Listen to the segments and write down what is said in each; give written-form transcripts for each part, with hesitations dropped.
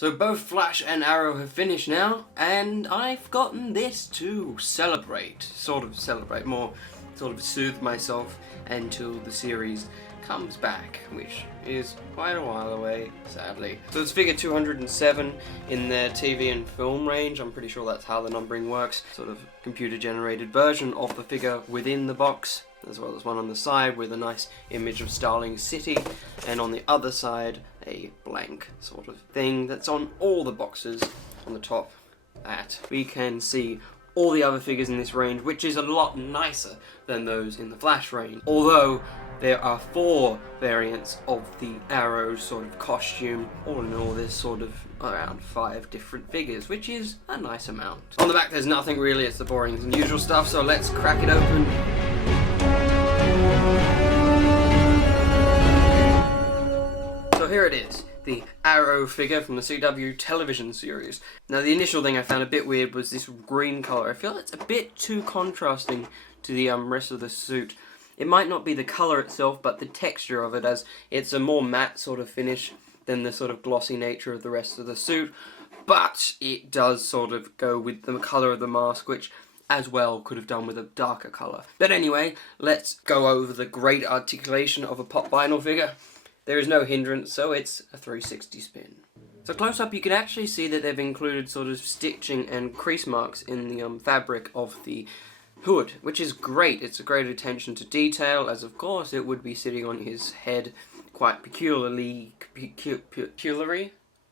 So both Flash and Arrow have finished now, and I've gotten this to celebrate, more sort of soothe myself until the series comes back, which is quite a while away, sadly. So it's figure 207 in their TV and film range. I'm pretty sure that's how the numbering works. Sort of computer generated version of the figure within the box, as well as one on the side with a nice image of Starling City, and on the other side a blank sort of thing that's on all the boxes on the top. That we can see all the other figures in this range, which is a lot nicer than those in the Flash range. Although there are 4 variants of the Arrow sort of costume. All in all, there's sort of around 5 different figures, which is a nice amount. On the back there's nothing really, it's the boring and usual stuff, so let's crack it open. So here it is, the Arrow figure from the CW television series. Now the initial thing I found a bit weird was this green colour. I feel it's a bit too contrasting to the rest of the suit. It might not be the colour itself, but the texture of it, as it's a more matte sort of finish than the sort of glossy nature of the rest of the suit. But it does sort of go with the colour of the mask, which as well could have done with a darker colour. But anyway, let's go over the great articulation of a POP vinyl figure. There is no hindrance, so it's a 360 spin. So close up you can actually see that they've included sort of stitching and crease marks in the fabric of the hood, which is great. It's a great attention to detail, as of course it would be sitting on his head quite peculiarly,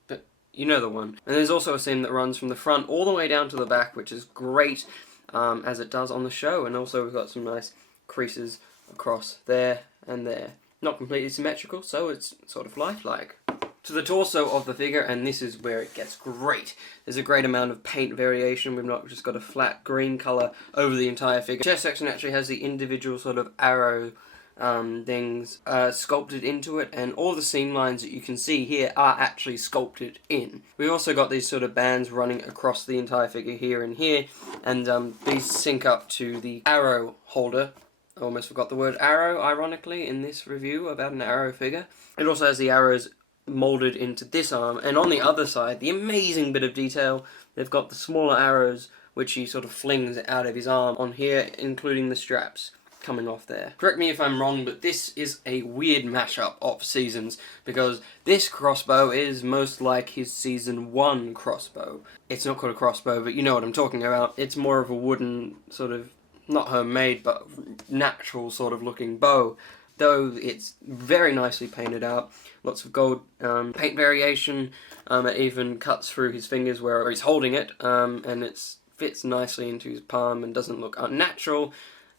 but you know the one. And there's also a seam that runs from the front all the way down to the back, which is great, as it does on the show. And also we've got some nice creases across there and there. Not completely symmetrical, so it's sort of lifelike. To the torso of the figure, and this is where it gets great. There's a great amount of paint variation. We've not just got a flat green colour over the entire figure. The chest section actually has the individual sort of arrow things sculpted into it, and all the seam lines that you can see here are actually sculpted in. We've also got these sort of bands running across the entire figure here and here, and these sync up to the arrow holder. I almost forgot the word arrow, ironically, in this review about an Arrow figure. It also has the arrows moulded into this arm, and on the other side, the amazing bit of detail, they've got the smaller arrows which he sort of flings out of his arm on here, including the straps coming off there. Correct me if I'm wrong, but this is a weird mashup of seasons, because this crossbow is most like his season 1 crossbow. It's not called a crossbow, but you know what I'm talking about. It's more of a wooden sort of, not homemade, but natural sort of looking bow, though it's very nicely painted out. Lots of gold paint variation. It even cuts through his fingers where he's holding it, and it fits nicely into his palm and doesn't look unnatural.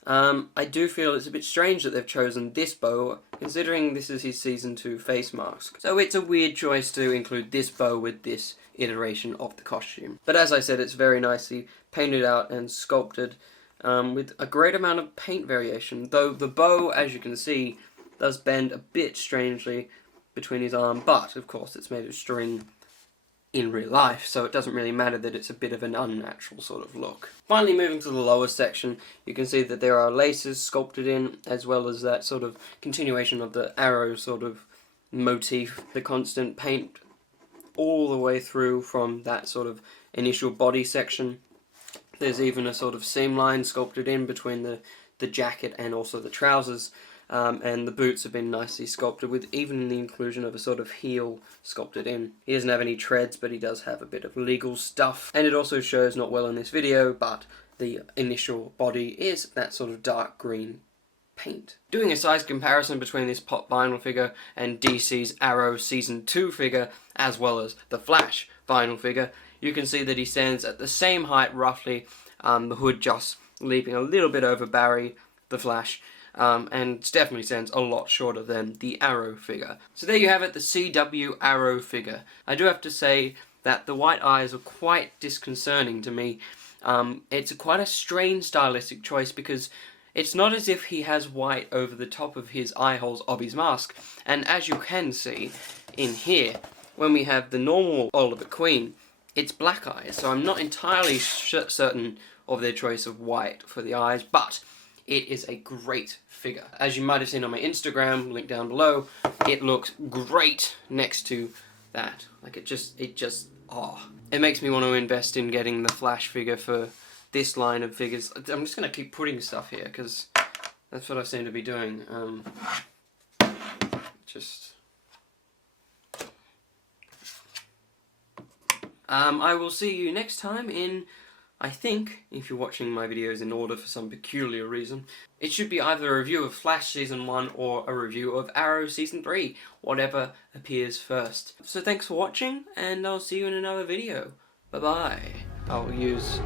I do feel it's a bit strange that they've chosen this bow, considering this is his season 2 face mask. So it's a weird choice to include this bow with this iteration of the costume. But as I said, it's very nicely painted out and sculpted, with a great amount of paint variation, though the bow, as you can see, does bend a bit strangely between his arm, but of course it's made of string in real life, so it doesn't really matter that it's a bit of an unnatural sort of look. Finally, moving to the lower section, you can see that there are laces sculpted in, as well as that sort of continuation of the arrow sort of motif, the constant paint all the way through from that sort of initial body section. There's even a sort of seam line sculpted in between the jacket and also the trousers, and the boots have been nicely sculpted, with even the inclusion of a sort of heel sculpted in. He doesn't have any treads, but he does have a bit of legal stuff, and it also shows not well in this video, but the initial body is that sort of dark green paint. Doing a size comparison between this POP vinyl figure and DC's Arrow Season 2 figure, as well as the Flash vinyl figure, you can see that he stands at the same height roughly, the hood just leaping a little bit over Barry, the Flash, and definitely stands a lot shorter than the Arrow figure. So there you have it, the CW Arrow figure. I do have to say that the white eyes are quite disconcerting to me. It's quite a strange stylistic choice, because it's not as if he has white over the top of his eye holes of his mask, and as you can see in here, when we have the normal Oliver Queen, it's black eyes, so I'm not entirely certain of their choice of white for the eyes, but it is a great figure. As you might have seen on my Instagram, link down below, it looks great next to that. Like it just, oh. It makes me want to invest in getting the Flash figure for this line of figures. I'm just going to keep putting stuff here, because that's what I seem to be doing. I will see you next time in, I think, if you're watching my videos in order for some peculiar reason, it should be either a review of Flash Season 1 or a review of Arrow Season 3, whatever appears first. So thanks for watching, and I'll see you in another video. Bye bye. I'll use...